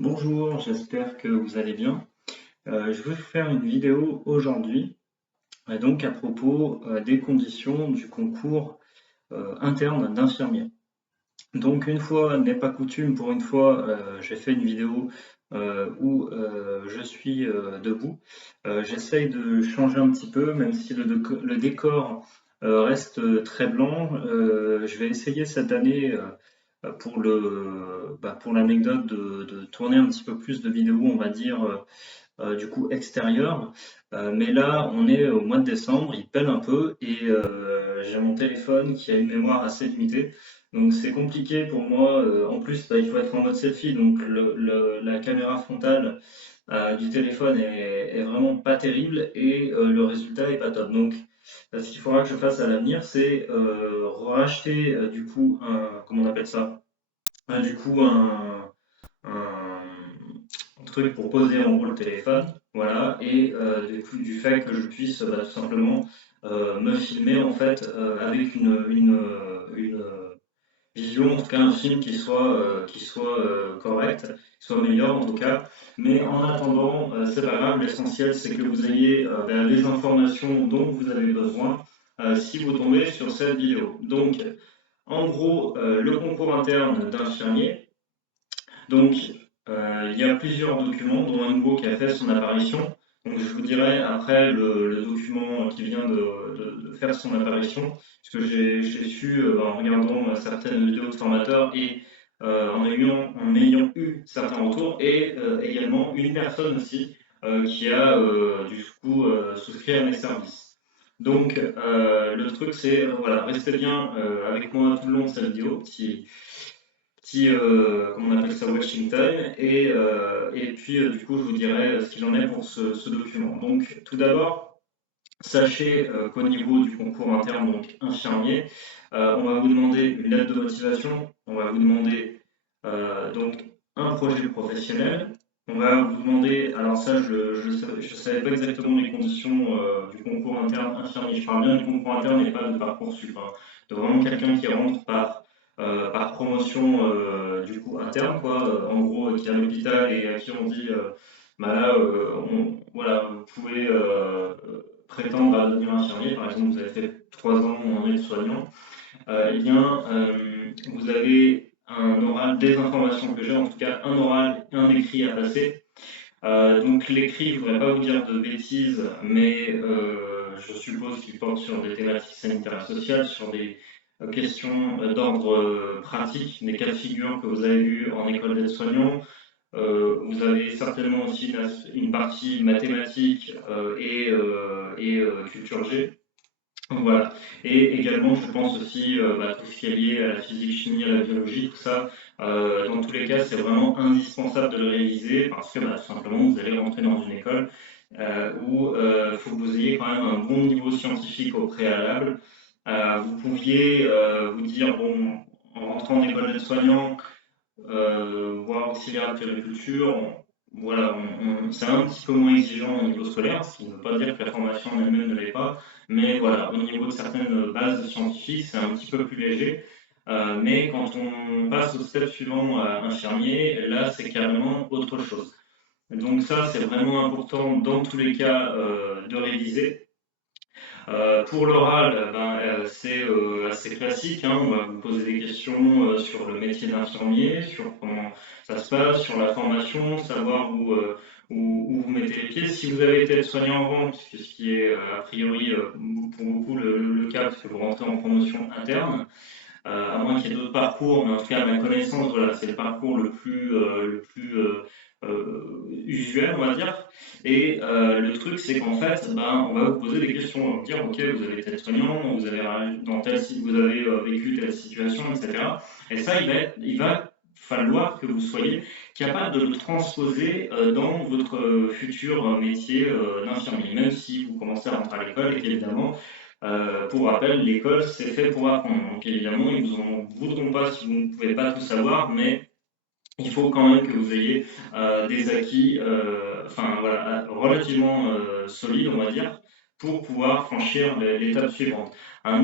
Bonjour, j'espère que vous allez bien. Je vais vous faire une vidéo aujourd'hui, donc à propos des conditions du concours interne d'infirmier. Donc une fois n'est pas coutume, pour une fois, j'ai fait une vidéo où je suis debout. J'essaye de changer un petit peu, même si le décor reste très blanc. Je vais essayer cette année, pour l'anecdote, de tourner un petit peu plus de vidéos, on va dire, du coup extérieures. Mais là, on est au mois de décembre, il pèle un peu et j'ai mon téléphone qui a une mémoire assez limitée. Donc c'est compliqué pour moi. En plus, il faut être en mode selfie, donc la caméra frontale du téléphone est vraiment pas terrible et le résultat est pas top. Donc ce qu'il faudra que je fasse à l'avenir, c'est racheter du coup comment on appelle ça? Du coup un truc pour poser en gros le téléphone, voilà, et du fait que je puisse tout simplement me filmer en fait avec une vision, en tout cas un film qui soit correct, qui soit meilleur en tout cas. Mais en attendant, c'est pas grave, l'essentiel c'est que vous ayez les informations dont vous avez besoin si vous tombez sur cette vidéo. Donc, en gros, le concours interne d'infirmier. Donc, il y a plusieurs documents, dont un nouveau qui a fait son apparition. Donc, je vous dirai après le document qui vient de faire son apparition, ce que j'ai su en regardant certaines vidéos de formateurs et en ayant eu certains retours, et également une personne aussi qui a du coup souscrit à mes services. Donc, le truc, c'est, voilà, restez bien avec moi tout le long de cette vidéo, comment on appelle ça, Washington, et puis du coup je vous dirai ce qu'il en est pour ce document. Donc tout d'abord, sachez qu'au niveau du concours interne, donc infirmier, on va vous demander une lettre de motivation, on va vous demander donc un projet professionnel, on va vous demander, alors ça je savais pas exactement les conditions du concours interne infirmier, je parle bien du concours interne et pas de Parcoursup, hein. De vraiment quelqu'un qui rentre par promotion du coup interne, quoi, en gros, qui est à l'hôpital et à qui on dit, bah là, voilà, vous pouvez prétendre à devenir infirmier, par exemple, vous avez fait 3 ans en aide-soignant, eh bien, vous avez un oral, des informations que j'ai, en tout cas un oral et un écrit à passer. Donc l'écrit, je ne voudrais pas vous dire de bêtises, mais je suppose qu'il porte sur des thématiques sanitaires et sociales, sur des questions d'ordre pratique, des cas de figure que vous avez vus en école d'aide-soignant. Vous avez certainement aussi une partie mathématique et culture G. Voilà. Et également, je pense aussi tout ce qui est lié à la physique, chimie, à la biologie, tout ça. Dans tous les cas, c'est vraiment indispensable de le réaliser parce que tout simplement, vous allez rentrer dans une école où il faut que vous ayez quand même un bon niveau scientifique au préalable. Vous pouviez vous dire, bon, en rentrant en école d'aide-soignant, voire auxiliaire de périculture, voilà, c'est un petit peu moins exigeant au niveau scolaire, ce qui ne veut pas dire que la formation en elle-même ne l'est pas, mais voilà, au niveau de certaines bases scientifiques, c'est un petit peu plus léger. Mais quand on passe au step suivant à infirmier, là, c'est carrément autre chose. Donc ça, c'est vraiment important dans tous les cas de réviser. Pour l'oral, c'est assez classique, hein. On va vous poser des questions sur le métier d'infirmier, sur comment ça se passe, sur la formation, savoir où vous mettez les pieds. Si vous avez été aide-soignant avant, ce qui est a priori pour beaucoup le cas, parce que vous rentrez en promotion interne, à moins qu'il y ait d'autres parcours, mais en tout cas, à ma connaissance, voilà, c'est le parcours le plus usuel, on va dire. Et le truc, c'est qu'en fait, on va vous poser des questions, on va vous dire, ok, vous avez été soignant, vous avez vécu telle situation, etc. Et ça, il va falloir que vous soyez capable de le transposer dans votre futur métier d'infirmier, même si vous commencez à rentrer à l'école et qu'évidemment, pour rappel, l'école, c'est fait pour apprendre. Donc évidemment, ils vous en voudront pas si vous ne pouvez pas tout savoir, mais il faut quand même que vous ayez des acquis, enfin voilà, relativement solides, on va dire, pour pouvoir franchir l'étape suivante. Un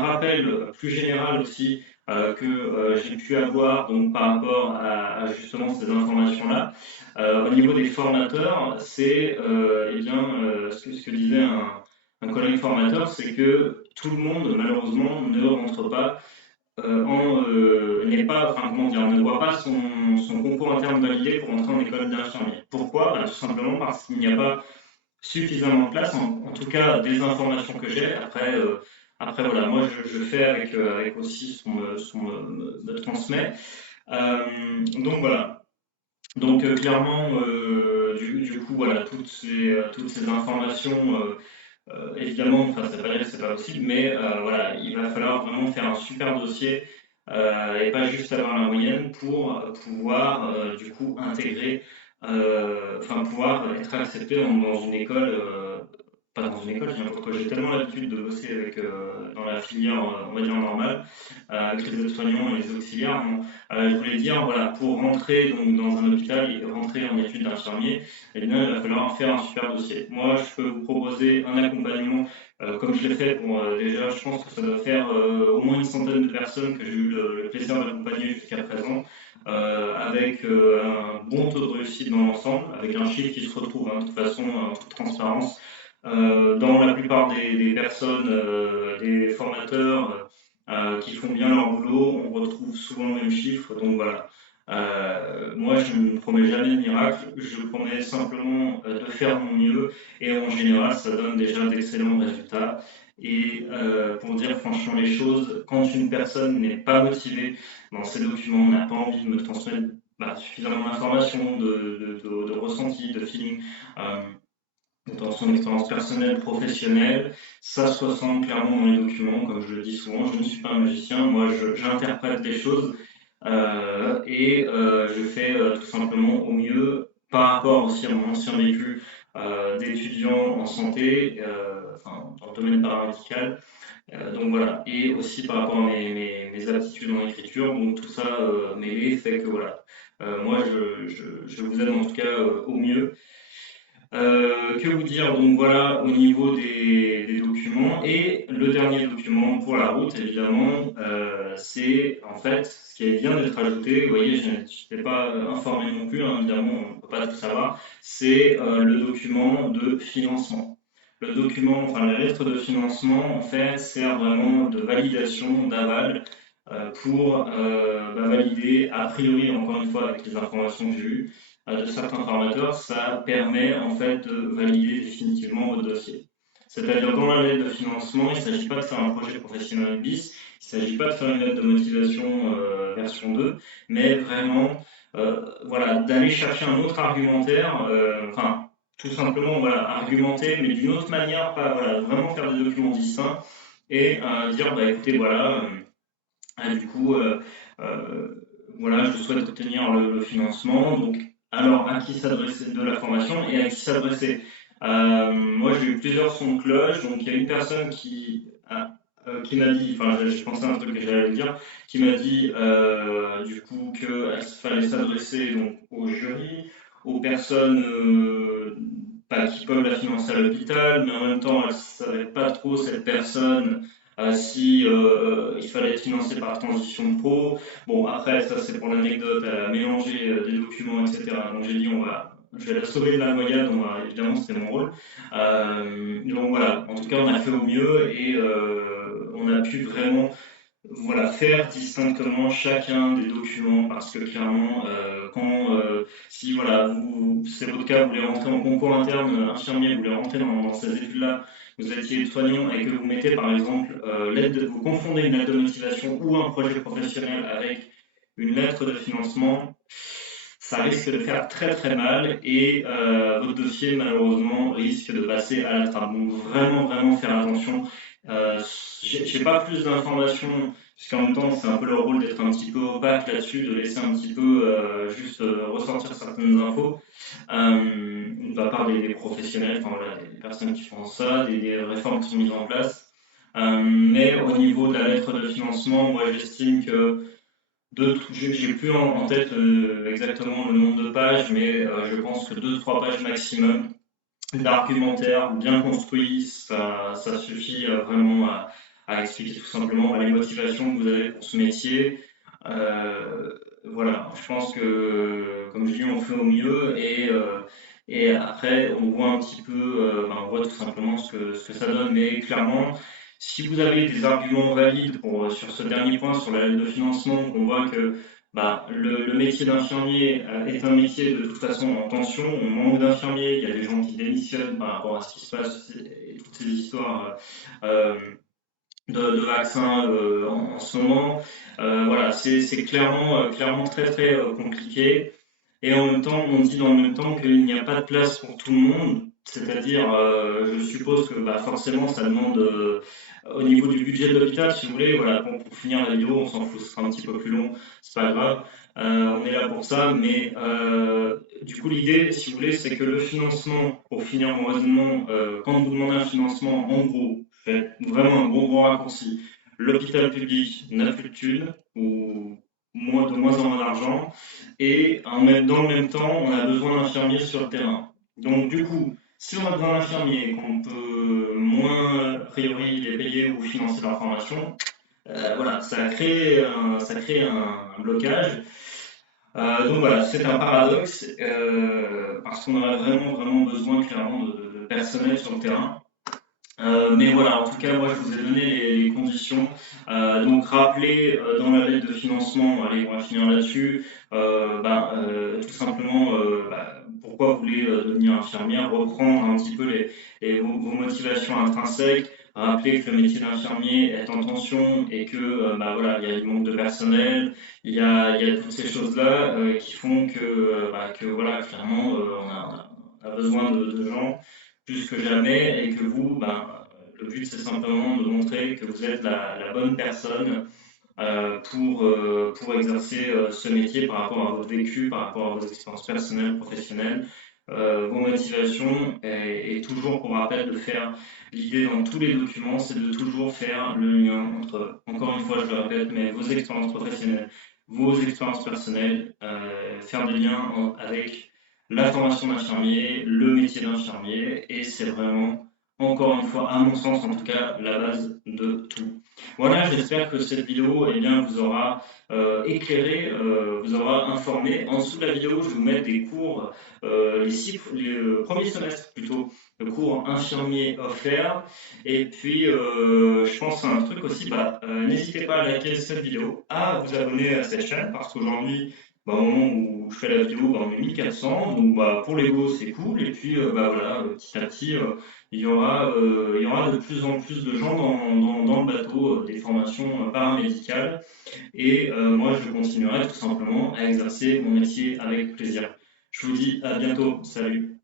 rappel plus général aussi que j'ai pu avoir donc par rapport à justement ces informations-là. Au niveau des formateurs, c'est eh bien ce que disait un collègue formateur, c'est que tout le monde malheureusement ne rentre pas n'est pas, enfin comment dire, ne voit pas son concours interne validé pour entrer en école d'infirmier. Pourquoi? Tout simplement parce qu'il n'y a pas suffisamment de place, en tout cas des informations que j'ai. Après voilà, moi je fais avec aussi me transmet. Donc voilà. Donc clairement, du coup, voilà, toutes ces informations, évidemment, enfin, ça veut pas dire que c'est pas possible, mais voilà, il va falloir vraiment faire un super dossier et pas juste avoir la moyenne pour pouvoir du coup intégrer, enfin pouvoir être accepté dans une école, pas dans une école, je dis n'importe quoi, j'ai tellement l'habitude de bosser avec, dans la filière, on va dire normale, avec les aides-soignants et les auxiliaires. Bon, je voulais dire, voilà, pour rentrer donc, dans un hôpital et rentrer en études d'infirmier, eh bien, il va falloir faire un super dossier. Moi, je peux vous proposer un accompagnement, comme je l'ai fait pour déjà, je pense que ça doit faire au moins une centaine de personnes que j'ai eu le plaisir d'accompagner jusqu'à présent, avec un bon taux de réussite dans l'ensemble, avec un chiffre qui se retrouve hein, de toute façon en toute transparence. Dans la plupart des personnes, des formateurs qui font bien leur boulot, on retrouve souvent le même chiffre. Donc voilà. Moi, je ne promets jamais de miracle, je promets simplement de faire mon mieux et en général, ça donne déjà d'excellents résultats. Et pour dire franchement les choses, quand une personne n'est pas motivée dans ses documents, n'a pas envie de me transmettre suffisamment d'informations, de ressenti, de feeling, euh, dans son expérience personnelle, professionnelle, ça se ressent clairement dans les documents, comme je le dis souvent, je ne suis pas un magicien, moi j'interprète les choses et je fais tout simplement au mieux par rapport aussi à mon ancien vécu d'étudiant en santé, enfin, dans le domaine paramédical. Donc voilà, et aussi par rapport à mes aptitudes en écriture, donc tout ça mêlé fait que voilà, moi je vous aide en tout cas au mieux. Que vous dire? Donc voilà, au niveau des documents. Et le dernier document pour la route, évidemment, c'est en fait ce qui vient d'être ajouté. Vous voyez, je n'étais pas informé non plus, hein, évidemment, on ne peut pas tout savoir. C'est le document de financement. Le document, enfin la lettre de financement, en fait, sert vraiment de validation, d'aval pour valider, a priori, encore une fois, avec les informations que j'ai eues, de certains formateurs, ça permet en fait de valider définitivement votre dossier. C'est-à-dire dans la lettre de financement, il ne s'agit pas de faire un projet professionnel bis, il ne s'agit pas de faire une lettre de motivation version 2, mais vraiment voilà, d'aller chercher un autre argumentaire, enfin tout simplement voilà, argumenter, mais d'une autre manière, pas voilà, vraiment faire des documents distincts et dire bah écoutez voilà, du coup voilà, je souhaite obtenir le financement. Donc, alors, à qui s'adresser de la formation et à qui s'adresser moi, j'ai eu plusieurs sons de cloche. Donc, il y a une personne qui m'a dit, enfin, je pensais à un truc que j'allais dire, qui m'a dit du coup qu'il fallait s'adresser donc au jury, aux personnes qui peuvent la financer à l'hôpital, mais en même temps, elle ne savait pas trop cette personne si il fallait être financé par Transition Pro. Bon, après, ça c'est pour l'anecdote, elle a mélangé des documents, etc. Donc j'ai dit, je vais la sauver de la noyade, évidemment, c'était mon rôle. Donc voilà, en tout cas, on a fait au mieux et on a pu vraiment voilà, faire distinctement chacun des documents parce que clairement, si voilà, c'est votre cas, vous voulez rentrer en concours interne infirmier, vous voulez rentrer dans ces études-là, vous étiez soignant et que vous mettez par exemple, vous confondez une lettre de motivation ou un projet professionnel avec une lettre de financement, ça risque de faire très très mal et votre dossier malheureusement risque de passer à la trappe. Donc vraiment vraiment faire attention. Euh, j'ai pas plus d'informations parce qu'en même temps, c'est un peu le rôle d'être un petit peu opaque là-dessus, de laisser un petit peu juste ressortir certaines infos, de la part des professionnels, enfin voilà, des personnes qui font ça, des réformes qui sont mises en place. Mais au niveau de la lettre de financement, moi j'estime que j'ai plus en tête exactement le nombre de pages, mais je pense que 2-3 pages maximum d'argumentaire bien construit, ça suffit vraiment à expliquer tout simplement les motivations que vous avez pour ce métier. Voilà, je pense que, comme je dis, on fait au mieux et après, on voit un petit peu, on voit tout simplement ce que ça donne. Mais clairement, si vous avez des arguments valides sur ce dernier point, sur la lettre de financement, on voit que le métier d'infirmier est un métier de toute façon en tension, on manque d'infirmiers, il y a des gens qui démissionnent par rapport à ce qui se passe et toutes ces histoires de vaccins en ce moment. Voilà, c'est clairement très très compliqué. Et en même temps, on dit dans le même temps qu'il n'y a pas de place pour tout le monde. C'est-à-dire, je suppose que forcément, ça demande au niveau du budget de l'hôpital, si vous voulez, voilà, pour finir la vidéo, on s'en fout, ce sera un petit peu plus long, c'est pas grave. On est là pour ça, mais du coup, l'idée, si vous voulez, c'est que le financement, pour finir mon raisonnement, quand vous demandez un financement, en gros, faites vraiment un gros raccourci. L'hôpital public n'a plus de thunes, ou de moins en moins d'argent, et dans le même temps, on a besoin d'infirmiers sur le terrain. Donc du coup, si on a besoin d'infirmiers et qu'on peut moins, a priori, les payer ou financer leur formation, voilà, ça crée un blocage. Donc voilà, c'est un paradoxe, parce qu'on aurait vraiment besoin clairement de personnel sur le terrain. Mais voilà, en tout cas, moi, je vous ai donné les conditions. Donc, rappelez dans la lettre de financement, allez, on va finir là-dessus, tout simplement, pourquoi vous voulez devenir infirmière, reprendre un petit peu vos motivations intrinsèques, rappeler que le métier d'infirmier est en tension et que, voilà, il y a du manque de personnel, il y a toutes ces choses-là qui font que voilà, clairement, on a besoin de gens plus que jamais et que vous, le but c'est simplement de montrer que vous êtes la bonne personne pour exercer ce métier par rapport à votre vécu, par rapport à vos expériences personnelles, professionnelles, vos motivations et toujours pour rappel de faire l'idée dans tous les documents, c'est de toujours faire le lien entre, encore une fois je le répète, mais vos expériences professionnelles, vos expériences personnelles, faire des liens avec la formation d'infirmier, le métier d'infirmier, et c'est vraiment, encore une fois, à mon sens en tout cas, la base de tout. Voilà, j'espère que cette vidéo vous aura éclairé, vous aura informé. En dessous de la vidéo, je vais vous mettre des cours, les premiers semestres plutôt, de cours infirmiers offerts. Et puis, je pense à un truc aussi, n'hésitez pas à liker cette vidéo, à vous abonner à cette chaîne, parce qu'aujourd'hui, au moment où je fais la vidéo, on est 1400, donc pour l'ego c'est cool, et puis voilà, petit à petit, il y aura de plus en plus de gens dans le bateau, des formations paramédicales, et moi je continuerai tout simplement à exercer mon métier avec plaisir. Je vous dis à bientôt, salut!